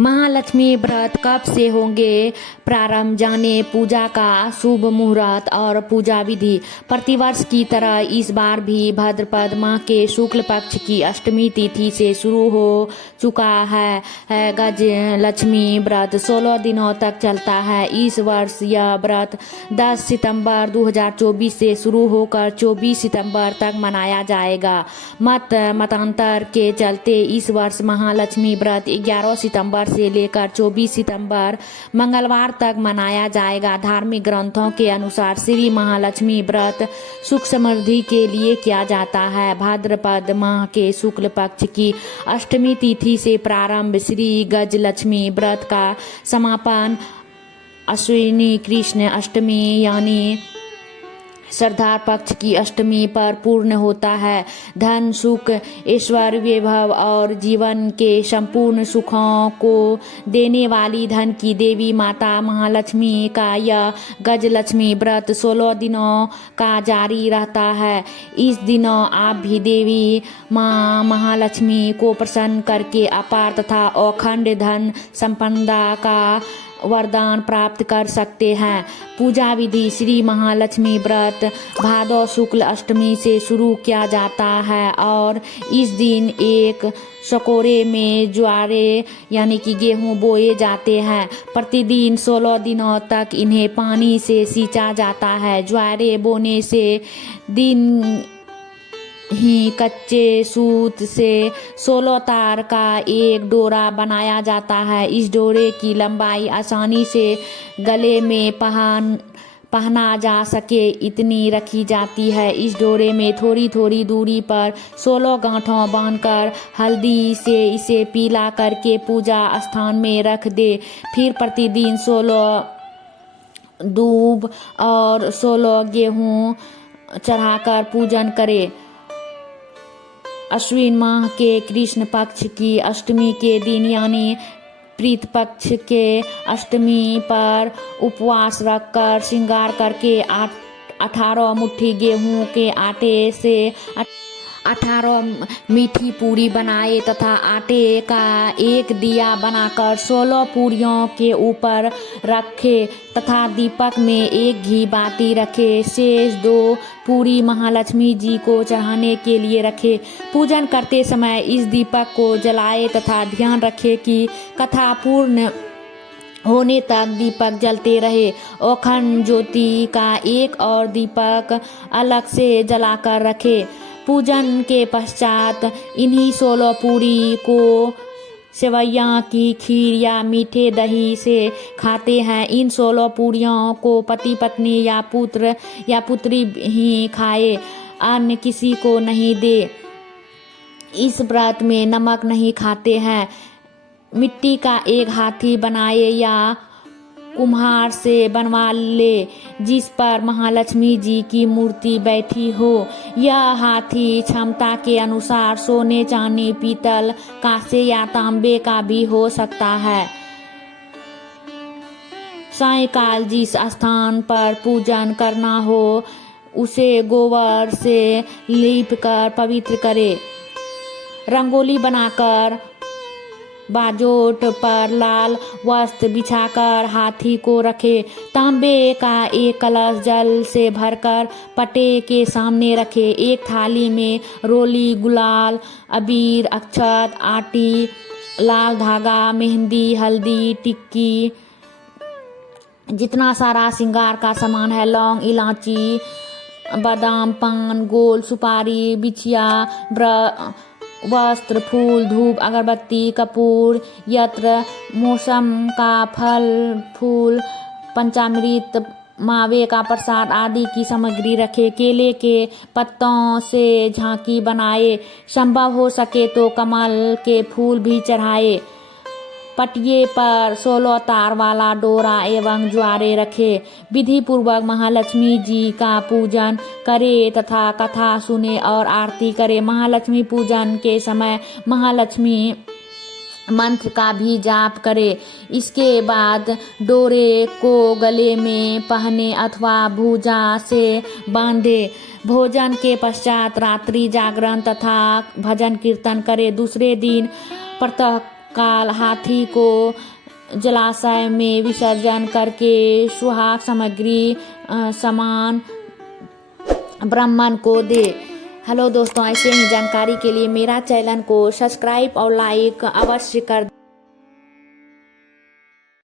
महालक्ष्मी व्रत कब से होंगे प्रारंभ, जाने पूजा का शुभ मुहूर्त और पूजा विधि। प्रतिवर्ष की तरह इस बार भी भाद्रपद माह के शुक्ल पक्ष की अष्टमी तिथि से शुरू हो चुका है। गज लक्ष्मी व्रत 16 दिनों तक चलता है। इस वर्ष यह व्रत 10 सितंबर 2024 से शुरू होकर 24 सितंबर तक मनाया जाएगा। मतांतर के चलते इस वर्ष महालक्ष्मी व्रत 11 सितंबर से लेकर 24 सितंबर मंगलवार तक मनाया जाएगा। धार्मिक ग्रंथों के अनुसार श्री महालक्ष्मी व्रत सुख समृद्धि के लिए किया जाता है। भाद्रपद माह के शुक्ल पक्ष की अष्टमी तिथि से प्रारंभ श्री गज लक्ष्मी व्रत का समापन अश्विनी कृष्ण अष्टमी यानी श्रद्धा पक्ष की अष्टमी पर पूर्ण होता है। धन, सुख, ऐश्वर्य, वैभव और जीवन के संपूर्ण सुखों को देने वाली धन की देवी माता महालक्ष्मी का यह गजलक्ष्मी व्रत 16 दिनों का जारी रहता है। इस दिनों आप भी देवी माँ महालक्ष्मी को प्रसन्न करके अपार तथा अखंड धन संपदा का वरदान प्राप्त कर सकते हैं। पूजा विधि। श्री महालक्ष्मी व्रत भादौ शुक्ल अष्टमी से शुरू किया जाता है और इस दिन एक सकोरे में ज्वारे यानी कि गेहूं बोए जाते हैं। प्रतिदिन 16 दिनों तक इन्हें पानी से सींचा जाता है। ज्वारे बोने से दिन ही कच्चे सूत से 16 तार का एक डोरा बनाया जाता है। इस डोरे की लंबाई आसानी से गले में पहना जा सके इतनी रखी जाती है। इस डोरे में थोड़ी थोड़ी दूरी पर 16 गांठों बांधकर हल्दी से इसे पीला करके पूजा स्थान में रख दे। फिर प्रतिदिन 16 दूब और 16 गेहूं चढ़ाकर पूजन करे। अश्विन माह के कृष्ण पक्ष की अष्टमी के दिन यानी प्रीत पक्ष के अष्टमी पर उपवास रखकर श्रृंगार करके 18 मुट्ठी गेहूं के आटे से 18 मीठी पूरी बनाए तथा आटे का एक दिया बनाकर 16 पूरियों के ऊपर रखे तथा दीपक में एक घी बाती रखे। शेष 2 पूरी महालक्ष्मी जी को चढ़ाने के लिए रखे। पूजन करते समय इस दीपक को जलाए तथा ध्यान रखे कि कथा पूर्ण होने तक दीपक जलते रहे। अखंड ज्योति का एक और दीपक अलग से जलाकर रखे। पूजन के पश्चात इन्हीं 16 पूरी को सेवैया की खीर या मीठे दही से खाते हैं। इन 16 पूरियों को पति पत्नी या पुत्र या पुत्री ही खाए, अन्य किसी को नहीं दे। इस व्रत में नमक नहीं खाते हैं। मिट्टी का एक हाथी बनाए या कुम्हार से बनवा ले जिस पर महालक्ष्मी जी की मूर्ति बैठी हो। यह हाथी क्षमता के अनुसार सोने, चांदी, पीतल, कांसे या तांबे का भी हो सकता है। सायंकाल जिस स्थान पर पूजन करना हो उसे गोबर से लीप कर पवित्र करे। रंगोली बनाकर बाजोट पर लाल वस्त्र बिछाकर हाथी को रखे। तांबे का एक कलश जल से भरकर पटे के सामने रखे। एक थाली में रोली, गुलाल, अबीर, अक्षत, आटी, लाल धागा, मेहंदी, हल्दी, टिक्की, जितना सारा श्रृंगार का सामान है, लौंग, इलायची, बादाम, पान, गोल, सुपारी, बिछिया, वस्त्र, फूल, धूप, अगरबत्ती, कपूर, यत्र, मौसम का फल फूल, पंचामृत, मावे का प्रसाद आदि की सामग्री रखे। केले के पत्तों से झांकी बनाए। संभव हो सके तो कमल के फूल भी चढ़ाए। पटिये पर 16 तार वाला डोरा एवं ज्वारे रखे। विधि पूर्वक महालक्ष्मी जी का पूजन करे तथा कथा सुने और आरती करे। महालक्ष्मी पूजन के समय महालक्ष्मी मंत्र का भी जाप करे। इसके बाद डोरे को गले में पहने अथवा भुजा से बांधे। भोजन के पश्चात रात्रि जागरण तथा भजन कीर्तन करे। दूसरे दिन प्रातः काल हाथी को जलाशय में विसर्जन करके सुहाग सामग्री सामान ब्राह्मण को दे। हेलो दोस्तों, ऐसे ही जानकारी के लिए मेरा चैनल को सब्सक्राइब और लाइक अवश्य कर